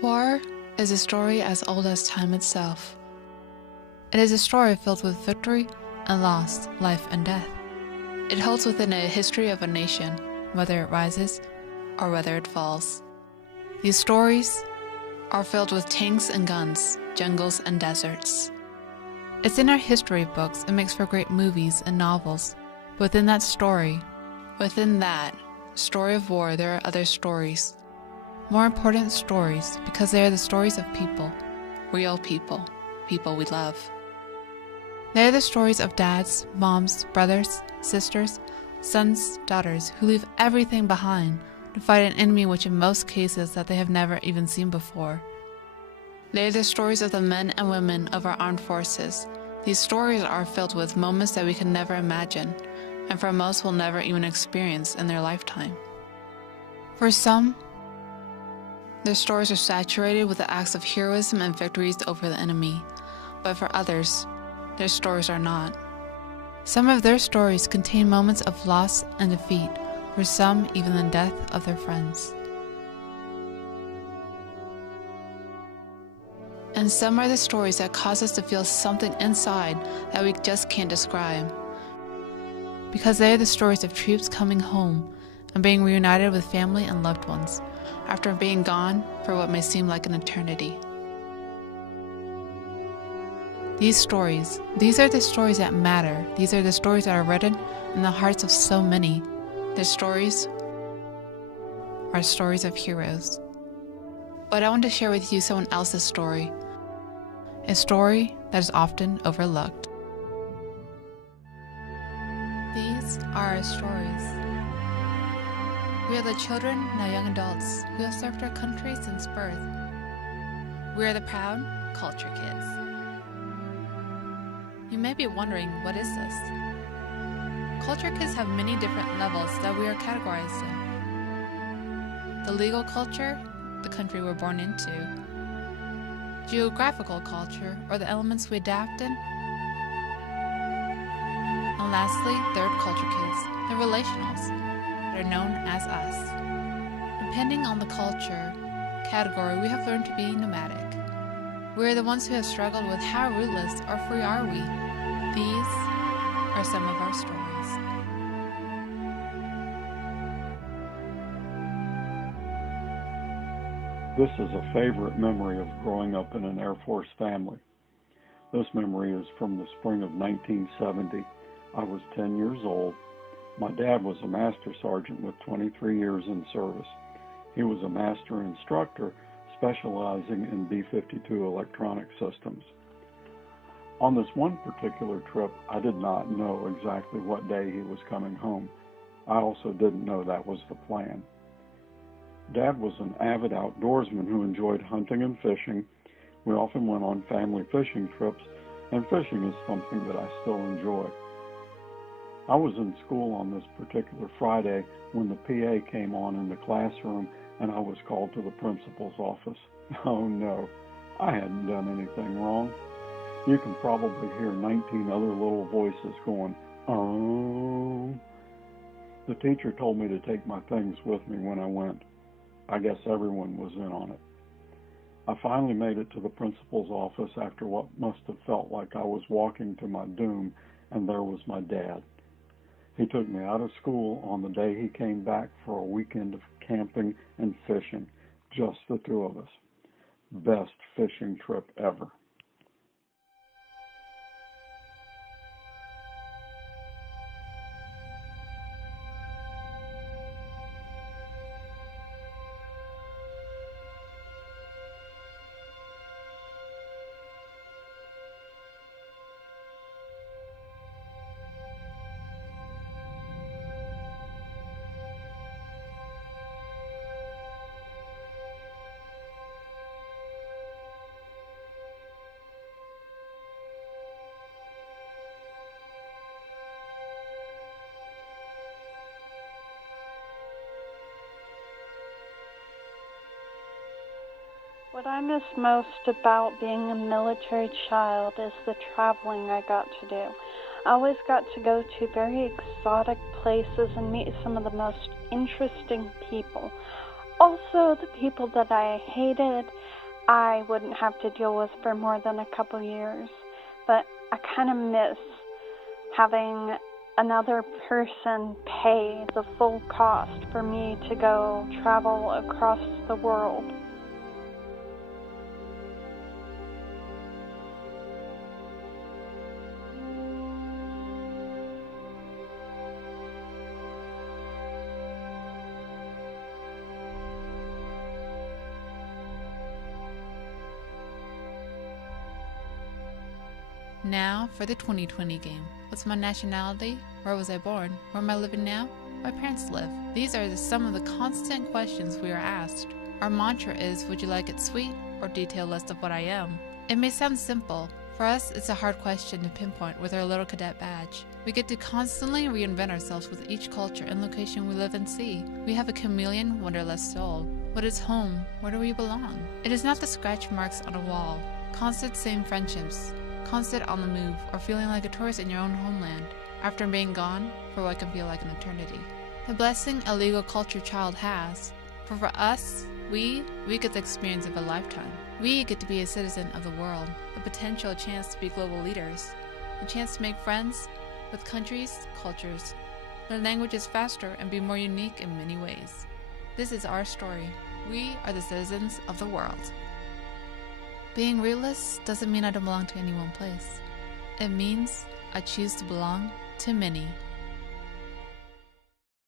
War is a story as old as time itself. It is a story filled with victory and loss, life and death. It holds within it a history of a nation, whether it rises or whether it falls. These stories are filled with tanks and guns, jungles and deserts. It's in our history books and makes for great movies and novels. Within that story of war, there are other stories. More important stories because they are the stories of people, real people, people we love. They are the stories of dads, moms, brothers, sisters, sons, daughters who leave everything behind to fight an enemy which in most cases that they have never even seen before. They are the stories of the men and women of our armed forces. These stories are filled with moments that we can never imagine, and for most will never even experience in their lifetime. For some, their stories are saturated with the acts of heroism and victories over the enemy, but for others, their stories are not. Some of their stories contain moments of loss and defeat, for some even the death of their friends. And some are the stories that cause us to feel something inside that we just can't describe. Because they are the stories of troops coming home and being reunited with family and loved ones, after being gone for what may seem like an eternity. These are the stories that matter. These are the stories that are written in the hearts of so many. The stories are stories of heroes. But I want to share with you someone else's story, a story that is often overlooked. These are our stories. We are the children, now young adults, who have served our country since birth. We are the proud culture kids. You may be wondering, what is this? Culture kids have many different levels that we are categorized in. The legal culture, the country we're born into. Geographical culture, or the elements we adapt in. And lastly, third culture kids, the relationals, that are known as us. Depending on the culture category, we have learned to be nomadic. We are the ones who have struggled with how rootless or free are we. These are some of our stories. This is a favorite memory of growing up in an Air Force family. This memory is from the spring of 1970. I was 10 years old. My dad was a master sergeant with 23 years in service. He was a master instructor specializing in B-52 electronic systems. On this one particular trip, I did not know exactly what day he was coming home. I also didn't know that was the plan. Dad was an avid outdoorsman who enjoyed hunting and fishing. We often went on family fishing trips, and fishing is something that I still enjoy. I was in school on this particular Friday when the PA came on in the classroom and I was called to the principal's office. Oh no, I hadn't done anything wrong. You can probably hear 19 other little voices going, oh. The teacher told me to take my things with me when I went. I guess everyone was in on it. I finally made it to the principal's office after what must have felt like I was walking to my doom, and there was my dad. He took me out of school on the day he came back for a weekend of camping and fishing, just the two of us. Best fishing trip ever. What I miss most about being a military child is the traveling I got to do. I always got to go to very exotic places and meet some of the most interesting people. Also, the people that I hated, I wouldn't have to deal with for more than a couple years. But I kind of miss having another person pay the full cost for me to go travel across the world. Now for the 2020 game. What's my nationality? Where was I born? Where am I living now? Where my parents live. These are some of the constant questions we are asked. Our mantra is, would you like it sweet or detailed list of what I am? It may sound simple. For us, it's a hard question to pinpoint with our little cadet badge. We get to constantly reinvent ourselves with each culture and location we live and see. We have a chameleon, wanderlust soul. What is home? Where do we belong? It is not the scratch marks on a wall, constant same friendships, constant on the move, or feeling like a tourist in your own homeland after being gone for what can feel like an eternity. The blessing a legal culture child has, for us, we get the experience of a lifetime. We get to be a citizen of the world, the potential chance to be global leaders, a chance to make friends with countries, cultures, learn languages faster, and be more unique in many ways. This is our story. We are the citizens of the world. Being rootless doesn't mean I don't belong to any one place. It means I choose to belong to many.